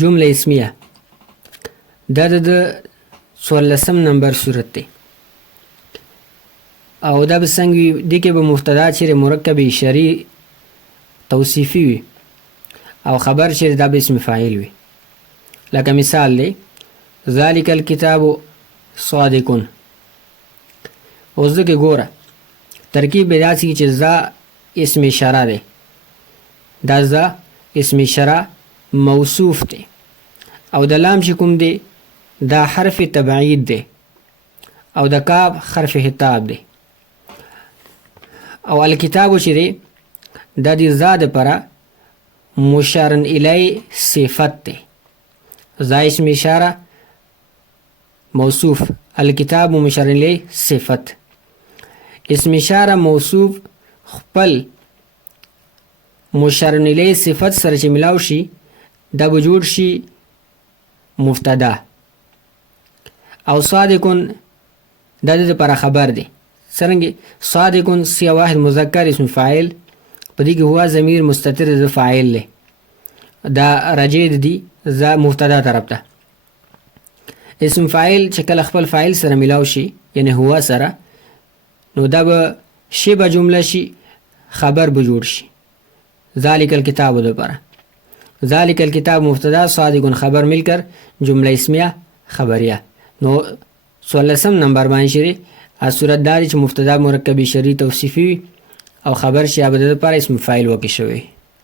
جمله اسمیه دا د 14 نمبر صورت دی او دا به څنګه وي دې کې به مبتدا چیرې مرکب اشاري توصیفي وي او خبر چیرې دا به اسم فاعل وي لکه مثال دی ذالک الکتاب صادقون. اوس دغه ګوره ترکیب به داسې چې ذا اسم اشاره دی دا ذا اسم اشاره موصوف دی او د لام چې کوم دی دا حرف تبعید دی او د کاف حرف خطاب دی او الکتاب چې دی دا د ذا دپاره مشار الی صفت دی ذا اسم اشاره موصوف الکتاب مشار الی صفت اسم اشاره موصوف خپل مشار الی صفت سره چې ملاو شي دا به جوړ شي مبتدا او صادقون دا د لپاره خبر دی څرنګه صادقون سی واحد مذکر اسم فاعل په دې کې هو ضمیر مستتر ز فاعل له دا راجع دی ز مبتدا طرف ته اسم فاعل چې کله خپل فاعل سره ملاو شي یعنی هو سره نو دا به شبه جمله شي خبر به جوړ شي ذالک الکتاب لپاره ذالک الکتاب مبتدا صادقون خبر ملکر جمله اسمیه خبریه نو 14 نمبر باندې شری از صورت داری چې مبتدا مرکب اشاری توصیفی او خبر شي ابدا لپاره اسم فاعل وکړي شوی